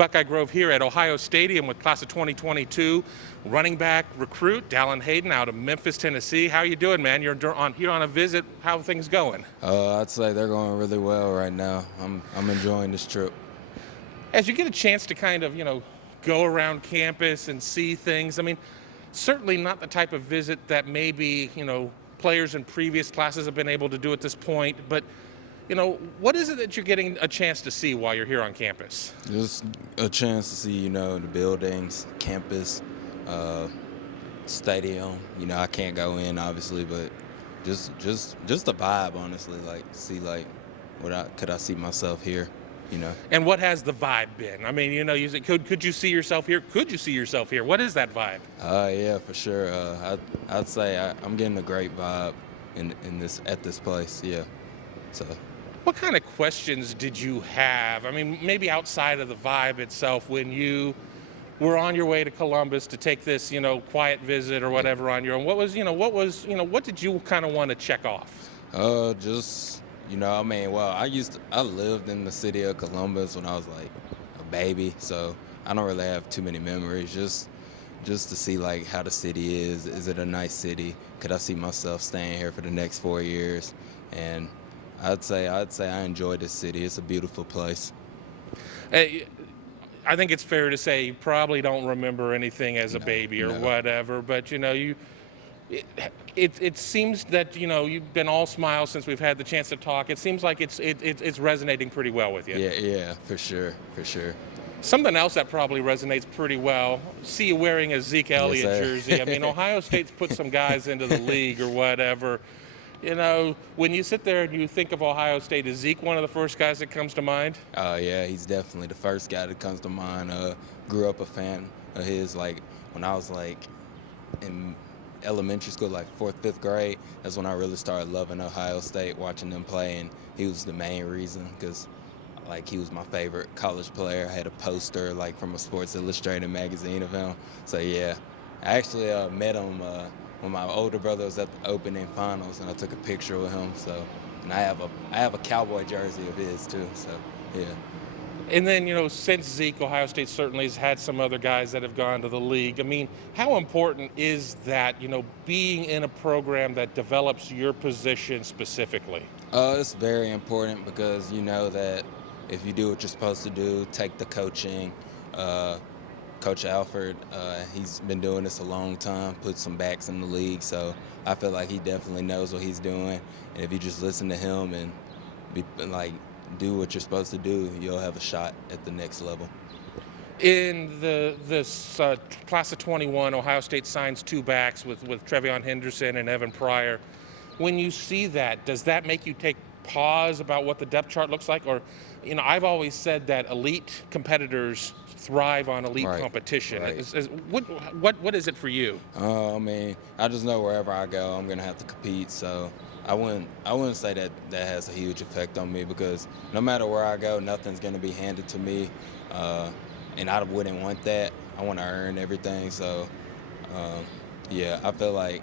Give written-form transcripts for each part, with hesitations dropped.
Buckeye Grove here at Ohio Stadium with class of 2022 running back recruit Dallan Hayden out of Memphis, Tennessee. How are you doing, man? You're here on a visit. How are things going? I'd say they're going really well right now. I'm enjoying this trip. As you get a chance to kind of, go around campus and see things, I mean, certainly not the type of visit that maybe, players in previous classes have been able to do at this point, but what is it that you're getting a chance to see while you're here on campus? Just a chance to see, the buildings, campus, stadium. I can't go in obviously, but just the vibe, honestly. Like see could I see myself here? And what has the vibe been? I mean, you said, could you see yourself here? Could you see yourself here? What is that vibe? Yeah, for sure. I'd say I'm getting a great vibe at this place. Yeah, so. What kind of questions did you have? I mean, maybe outside of the vibe itself, when you were on your way to Columbus to take this, quiet visit or whatever on your own. What did you kind of want to check off? I lived in the city of Columbus when I was like a baby, so I don't really have too many memories. Just to see like how the city is. Is it a nice city? Could I see myself staying here for the next 4 years? And I'd say I enjoy this city. It's a beautiful place. Hey, I think it's fair to say you probably don't remember anything as a baby or whatever, but it seems that you've been all smiles since we've had the chance to talk. It seems like it's resonating pretty well with you. Yeah, for sure. Something else that probably resonates pretty well, see you wearing a Zeke Elliott jersey. I mean, Ohio State's put some guys into the league or whatever. When you sit there and you think of Ohio State, is Zeke one of the first guys that comes to mind? Yeah, he's definitely the first guy that comes to mind. Grew up a fan of his, like, when I was, like, in elementary school, like 4th, 5th grade. That's when I really started loving Ohio State, watching them play, and he was the main reason because, like, he was my favorite college player. I had a poster, like, from a Sports Illustrated magazine of him. So, yeah, I actually met him when my older brother was at the opening finals, and I took a picture with him. So, and I have a Cowboy jersey of his too. So, yeah. And then since Zeke, Ohio State certainly has had some other guys that have gone to the league. I mean, how important is that? Being in a program that develops your position specifically. It's very important because you know that if you do what you're supposed to do, take the coaching. Coach Alford, he's been doing this a long time, put some backs in the league, so I feel like he definitely knows what he's doing. And if you just listen to him and do what you're supposed to do, you'll have a shot at the next level. In this class of 21, Ohio State signs 2 backs with Trevion Henderson and Evan Pryor. When you see that, does that make you take pause about what the depth chart looks like? Or, I've always said that elite competitors thrive on elite competition. Right. What is it for you? I just know wherever I go, I'm gonna have to compete. So I wouldn't say that has a huge effect on me because no matter where I go, nothing's gonna be handed to me, and I wouldn't want that. I want to earn everything. So yeah, I feel like,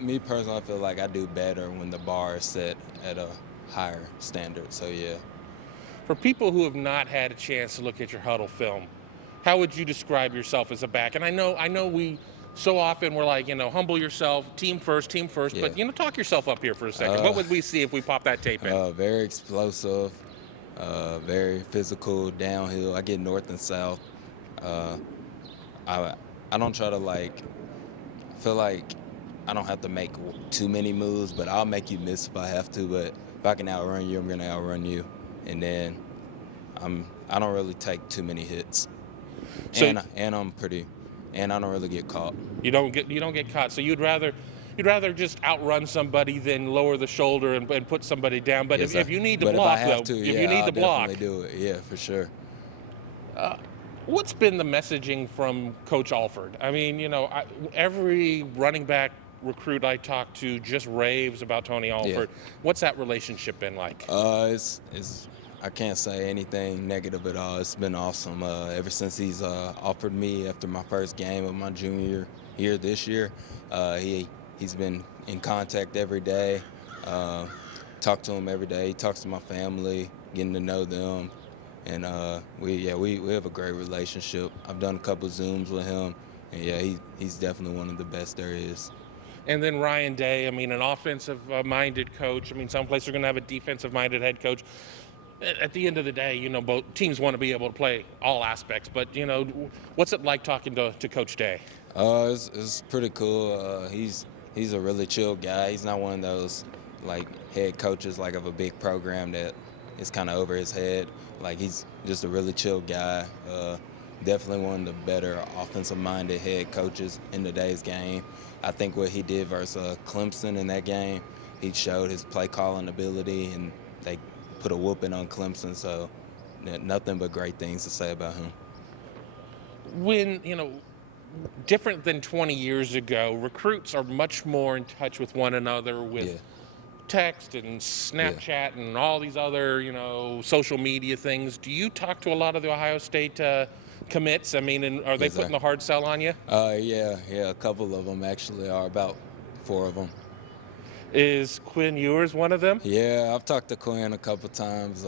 me personally, I feel like I do better when the bar is set at a higher standard. So yeah. For people who have not had a chance to look at your huddle film, how would you describe yourself as a back? And I know we so often we're like, humble yourself, team first, Yeah. but talk yourself up here for a second. What would we see if we pop that tape in? Very explosive, very physical, downhill. I get north and south. I don't try to feel like I don't have to make too many moves, but I'll make you miss if I have to. But if I can outrun you, I'm gonna outrun you. And then I don't really take too many hits, so, and I don't really get caught. You don't get caught. So you'd rather just outrun somebody than lower the shoulder and put somebody down. But Yes, if you need to block, I'll block, definitely do it. Yeah, for sure. What's been the messaging from Coach Alford? I mean, every running back recruit I talk to just raves about Tony Alford. Yeah. What's that relationship been like? I can't say anything negative at all. It's been awesome. Ever since he's offered me after my first game of my junior year this year, he's been in contact every day. Talk to him every day. He talks to my family, getting to know them. and we have a great relationship. I've done a couple Zooms with him, and yeah, he's definitely one of the best there is. And then Ryan Day, I mean, an offensive-minded coach. I mean, some places are going to have a defensive-minded head coach. At the end of the day, both teams want to be able to play all aspects. But, what's it like talking to Coach Day? It's pretty cool. He's a really chill guy. He's not one of those like head coaches like of a big program that is kind of over his head. Like he's just a really chill guy. Definitely one of the better offensive-minded head coaches in today's game. I think what he did versus Clemson in that game, he showed his play calling ability, and they put a whooping on Clemson. So nothing but great things to say about him. When, different than 20 years ago, recruits are much more in touch with one another with Yeah. text and Snapchat and all these other, social media things. Do you talk to a lot of the Ohio State commits? I mean, and are they Yes, sir. putting the hard sell on you? Yeah, a couple of them actually are, about 4 of them. Is Quinn Ewers one of them? Yeah, I've talked to Quinn a couple times.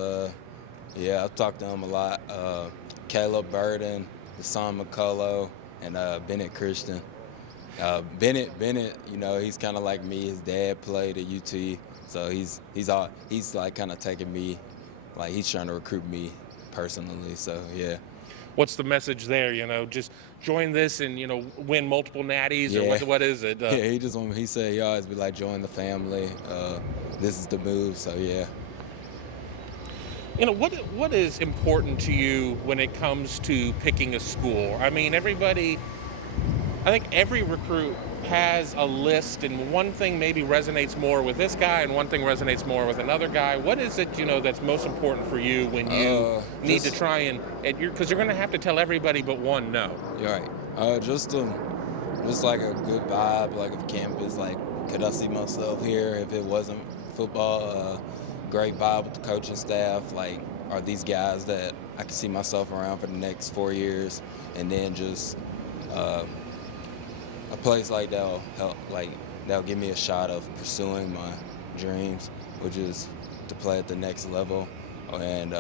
Yeah, I've talked to him a lot. Caleb Burden, Hassan McCullough, and Bennett Christian. Bennett, he's kind of like me. His dad played at UT, so he's like kind of taking me, like he's trying to recruit me personally. So yeah. What's the message there? Just join this and win multiple natties, or Yeah. what is it? Yeah, he said he always be like, join the family. This is the move. So yeah. What is important to you when it comes to picking a school? I mean, I think every recruit has a list, and one thing maybe resonates more with this guy and one thing resonates more with another guy. What is it, that's most important for you when you need to try and because you're going to have to tell everybody but one no. You're right. Just like a good vibe, like of campus. Like, could I see myself here if it wasn't football? Great vibe with the coaching staff. Like, are these guys that I can see myself around for the next 4 years? And then just a place like that'll help, like that'll give me a shot of pursuing my dreams, which is to play at the next level. And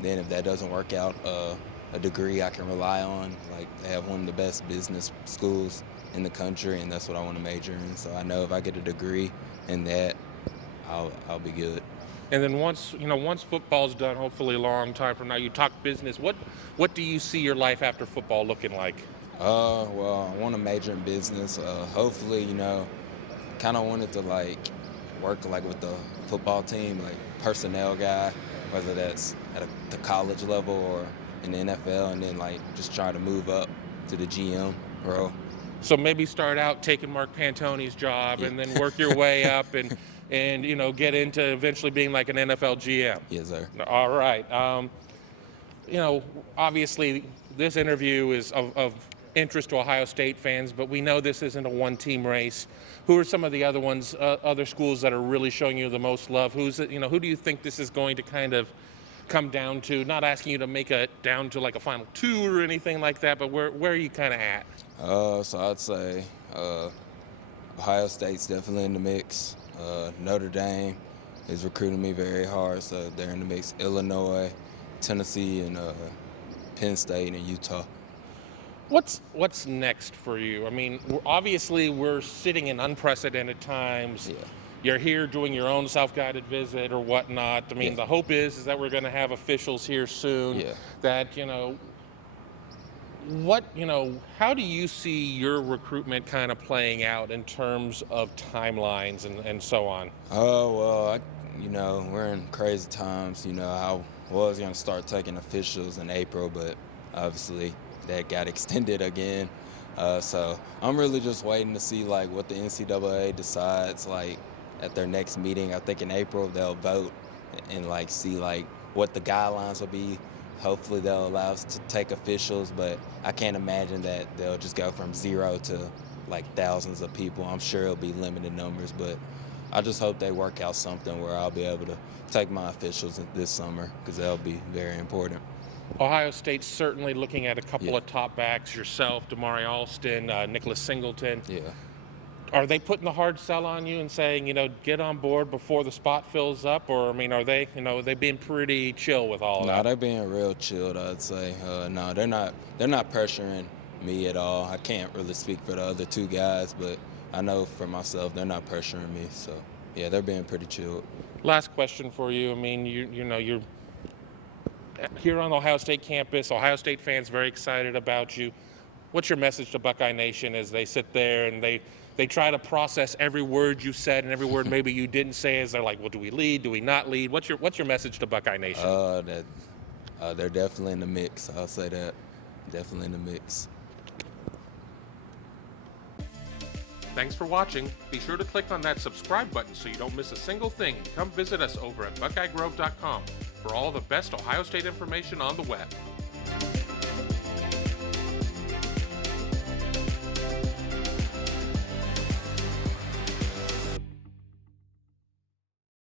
then if that doesn't work out, a degree I can rely on. Like, they have one of the best business schools in the country, and that's what I want to major in. So I know if I get a degree in that, I'll be good. And then once football's done, hopefully a long time from now, you talk business. What do you see your life after football looking like? Well, I want to major in business. Hopefully, kind of wanted to like work like with the football team, like personnel guy, whether that's at the college level or in the NFL, and then like just try to move up to the GM role. So maybe start out taking Mark Pantoni's job, and then work your way up and get into eventually being like an NFL GM. Yes, sir. All right. Obviously this interview is of interest to Ohio State fans, but we know this isn't a one-team race. Who are some of the other ones, other schools that are really showing you the most love? Who do you think this is going to kind of come down to? Not asking you to make it down to like a final two or anything like that, but where are you kind of at? So I'd say Ohio State's definitely in the mix. Notre Dame is recruiting me very hard, so they're in the mix. Illinois, Tennessee, and Penn State and Utah. What's next for you? I mean, obviously we're sitting in unprecedented times. Yeah. You're here doing your own self-guided visit or whatnot. I mean, Yeah. The hope is that we're going to have officials here soon. Yeah. That how do you see your recruitment kind of playing out in terms of timelines and so on? Well, we're in crazy times. I was going to start taking officials in April, but obviously that got extended again. So I'm really just waiting to see like what the NCAA decides like at their next meeting. I think in April they'll vote and like see like what the guidelines will be. Hopefully they'll allow us to take officials, but I can't imagine that they'll just go from 0 to like thousands of people. I'm sure it'll be limited numbers, but I just hope they work out something where I'll be able to take my officials this summer, because that'll be very important. Ohio State's certainly looking at a couple Yeah. of top backs, yourself, Damari Alston, Nicholas Singleton. Yeah. Are they putting the hard sell on you and saying, get on board before the spot fills up? Or, I mean, are they, they being pretty chill with all of No, that? they're being real chilled, I'd say. No, they're not pressuring me at all. I can't really speak for the other two guys, but I know for myself they're not pressuring me. So, yeah, they're being pretty chilled. Last question for you. I mean, you're here on the Ohio State campus. Ohio State fans very excited about you. What's your message to Buckeye Nation as they sit there and they try to process every word you said and every word maybe you didn't say, as they're like, well, do we lead? Do we not lead? What's your message to Buckeye Nation? They're definitely in the mix. I'll say that. Definitely in the mix. Thanks for watching. Be sure to click on that subscribe button so you don't miss a single thing, and come visit us over at BuckeyeGrove.com for all the best Ohio State information on the web.